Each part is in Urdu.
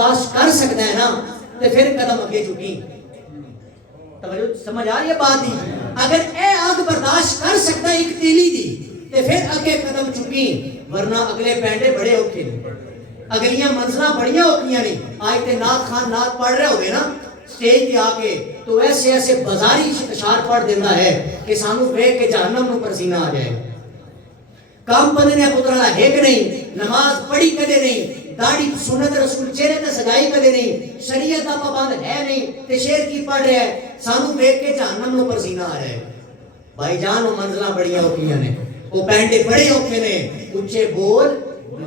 برداشت کر سکتا ہے نا تو پھر قدم اگے چکی. توجہ سمجھ آ رہی ہے بات نہیں؟ اگر اے آگ برداشت کر سکتا ہے ایک تیلی دی تے پھر اگے قدم چکی، ورنہ اگلے پینڈے بڑے اوکھے نے، اگلیاں منزلہ بڑیاں اوکھیاں نے. آج تے نعت خان نعت پڑھ رہے ہوئے نا سٹیج تے آ کے تو ایسے ایسے بازاری اشعار پڑھ دینا ہے کہ سانو ویکھ کے جہنم نو پسینہ آ جائے. کام بندے نے پترا ہیک نہیں، نماز پڑھی کدے نہیں، داڑھی سنت رسول چہرے تے سجائی کدے نہیں، شریعت دا پابند ہے نہیں تے شعر کی پڑھ رہا ہے، سانو ویکھ کے جہنم نو پسینہ آ جائے. بھائی جان وہ منزلہ بڑیاں اوکھیاں نے، وہ پینڈے بڑے اوکھے نے، اونچے بول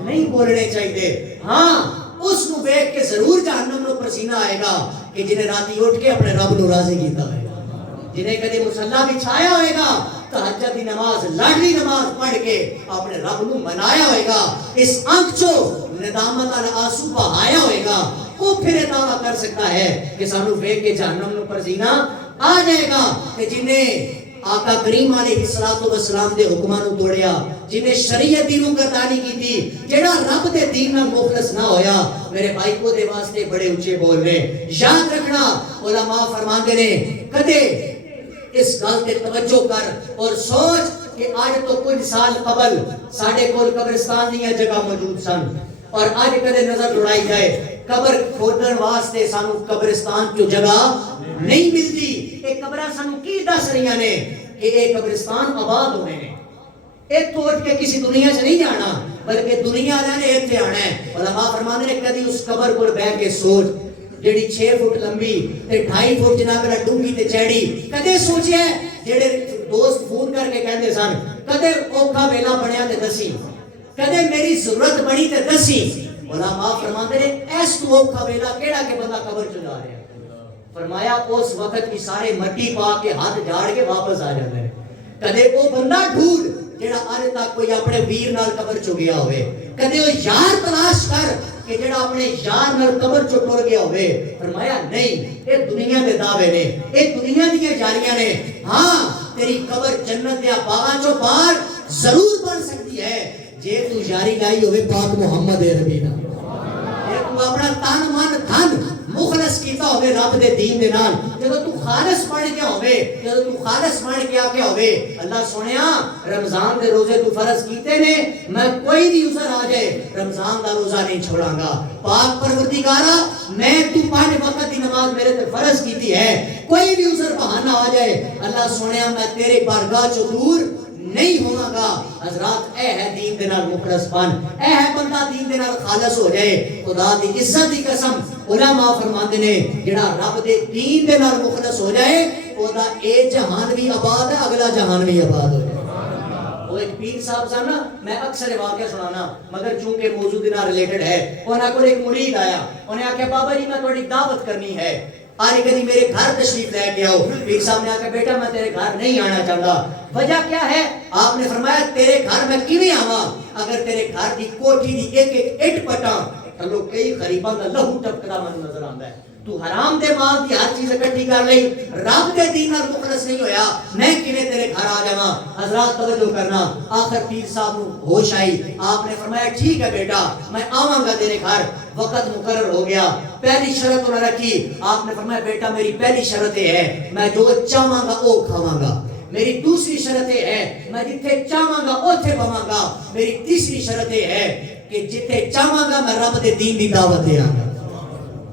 نہیں بولنے چاہیے. ہاں اس نو ویکھ کے ضرور جہنم نو پسینہ آئے گا کہ جنہیں راتی اٹھ کے اپنے رب نو راضی کیتا ہوئے گا، جنہیں کدے مصلی بچھایا ہوئے گا، تہجد دی نماز لاڈلی نماز پڑھ کے اپنے رب نو منایا ہوئے گا، اس آنکھ چو ندامت اور آنسو بہایا ہوئے گا، وہ پھر دعویٰ کر سکتا ہے کہ سانو ویکھ کے جہنم نو پسینہ آ جائے گا. کہ جنہیں آقا کریم علیہ السلام دے حکماں نو توڑیا، جنہیں شریعت دی روگردانی کی تھی، جڑا رب دے دین نال مخلص نہ ہویا، میرے بھائی کو دے واسطے بڑے اونچے بول رہے. یاد رکھنا علماء فرماندے نے کدے اس گل تے توجہ کر اور سوچ کہ آج تو کچھ سال قبل ساڈے کول قبرستان دیاں جگہ موجود سن، اور آج کدے نظر دوڑائی جائے قبر کھودن واسطے سانو قبرستان چو جگہ نہیں ملتی. یہ قبراں سانو کی دس رہیاں نے کہ یہ قبرستان آباد ہونے نے، ایک تو اٹھ کے کسی دنیا سے نہیں جانا بلکہ دنیا نے ایتھے آنا ہے. علماء فرماندے نے کدی اس قبر کو بیٹھ کے سوچ جیڑی 6 فٹ لمبی تے 2.5 فٹ جناب را ڈونگی تے چیڑی، کدے سوچیا ہے جیڑے دوست فون کر کے کہندے سن کدے اوکھا ویلا بنیا تے دسی، کدے میری ضرورت بنی تے دسی. علماء فرماندے نے ایس تو اوکھا ویلا کیڑا کہ بندہ قبر چ جا رہا ہے. فرمایا اس وقت کی سارے مٹی پا کے ہاتھ جاڑ کے واپس آ جاتے ہیں. کدے وہ بندہ ڈھونڈ جڑا آج تک کوئی اپنے ویر نال قبر چ گیا ہوئے، کدے وہ یار تلاش کر کہ جڑا اپنے یار نال قبر چ ٹر گیا ہوئے. فرمایا نہیں، یہ دنیا دے دعوے نے، یہ دنیا دیاں جاریاں نے. ہاں تیری قبر جنت دے باغاں چوں باہر ضرور بن سکتی ہے جے تو یاری لائی ہوئے پاک محمد عربی نال، جے تو اپنا تن من دھن مخلص کیتا ہوئے رب دے دین دے نال، جدو تو خالص پڑھ کے ہوئے، جدو تو خالص پڑھ کے آکے ہوئے. اللہ سنیا رمضان دے روزے تو فرض کیتے نے، میں کوئی بھی عذر آ جائے رمضان دا روزہ نہیں چھوڑاں گا. پاک پروردگارا میں تو 5 وقت دی نماز میرے تے فرض کیتی ہے، کوئی بھی عذر بہانہ آ جائے اللہ سنیا میں تیرے بارگاہ چوں دور نہیں ہونا گا. حضرات اے ہے دین دے نال مخلص بن، اے ہے بندہ دین دے نال خالص ہو جائے. خدا دی عزت دی قسم علماء فرماندے نے جڑا رب دے دین دے نال مخلص ہو جائے او دا اے جہان بھی آباد ہے، اگلا جہان بھی آباد ہو جائے. وہ ایک پیر صاحب سا نا، میں اکثر واقعہ سنانا مگر چونکہ موضوع دے نال ریلیٹڈ ہے. انہاں کول ایک مرید آیا، انہیں آکھیا بابا جی میں تہاڈی دعوت کرنی ہے، آج کدی میرے گھر تشریف لے کے آؤ. پیر صاحب نے آکھا بیٹا میں تیرے گھر نہیں آنا چاہتا. وجہ کیا ہے؟ آپ نے فرمایا تیرے گھر میں کیویں آواں اگر تیرے گھر دی کوٹھی دی ایک ایک اٹ پٹاں تھلو کئی غریباں دا لہو ٹپکدا مینوں نظر آندا ہے. تو حرام دے مال دی ہر چیز اکٹھی کر لئی، رب دے دین نال مخلص نہیں ہویا، میں کیویں تیرے گھر آ جاواں؟ حضرات توجہ کرنا. آخر پیر صاحب نو ہوش آئی، آپ نے فرمایا ٹھیک ہے بیٹا میں آواں گا تیرے گھر. وقت مقرر ہو گیا. پہلی شرط انہوں نے رکھی، آپ نے فرمایا بیٹا میری پہلی شرط یہ ہے میں جو چاہواں گا وہ کھاواں گا. میری دوسری شرط یہ ہے میں جتھے چاہواں گا اوتھے پواں گا. میری تیسری شرط یہ ہے کہ جتھے چاہواں گا میں رب دے دین دی دعوت دیاں گا.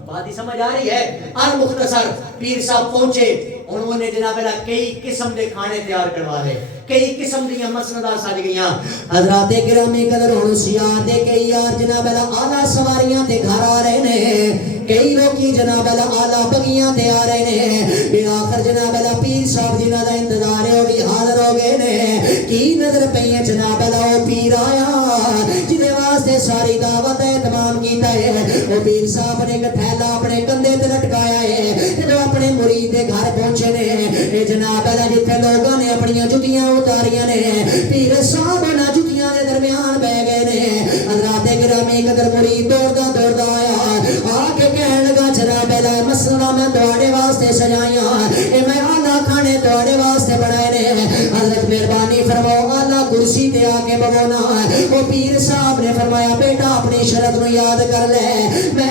بات ہی سمجھ آ رہی ہے؟ مختصر پیر صاحب پہنچے، انہوں نے جناب اللہ کئی قسم دے کھانے تیار کروا لے، کئی قسم دیاں مسندہ سج گئیاں. حضرات گرامی قدر ہن سیاح دے کئی یار جناب اللہ اعلیٰ سواریاں تے گھر آ رہے نے، کئی لوکی جناب اللہ اعلیٰ بگیاں تے آ رہے نے. پھر آخر جناب اللہ پیر صاحب جنہاں دا انتظار ہے وہ بھی حاضر ہو گئے نے. کی نظر پئی ہے جناب اللہ وہ پیر آیا جدے واسطے ساری دعوت اہتمام کیتا ہے. وہ پیر صاحب نے ایک تھیلا اپنے کندھے تے لٹکایا ہے. جدو اپنے مرید دے گھر پہنچے نے اے جناب اللہ جتھے لوگوں نے اپنی جتیاں اتاریاں نے، پیر صاحب نہ جتیاں دے درمیان بہ گئے نے. حضرات گرامی قدر مرید دوڑدا آیا آ کے کہن لگا جناب اللہ مسئلہ میں تواڈے واسطے سجائیاں، اے میں اعلیٰ کھانے تواڈے واسطے بنائے نے. حضرت مہربانی فرماؤ اعلیٰ کرسی تے آ کے بگونا. وہ پیر صاحب نے فرمایا بیٹا اپنی شرط نو یاد کر لے. میں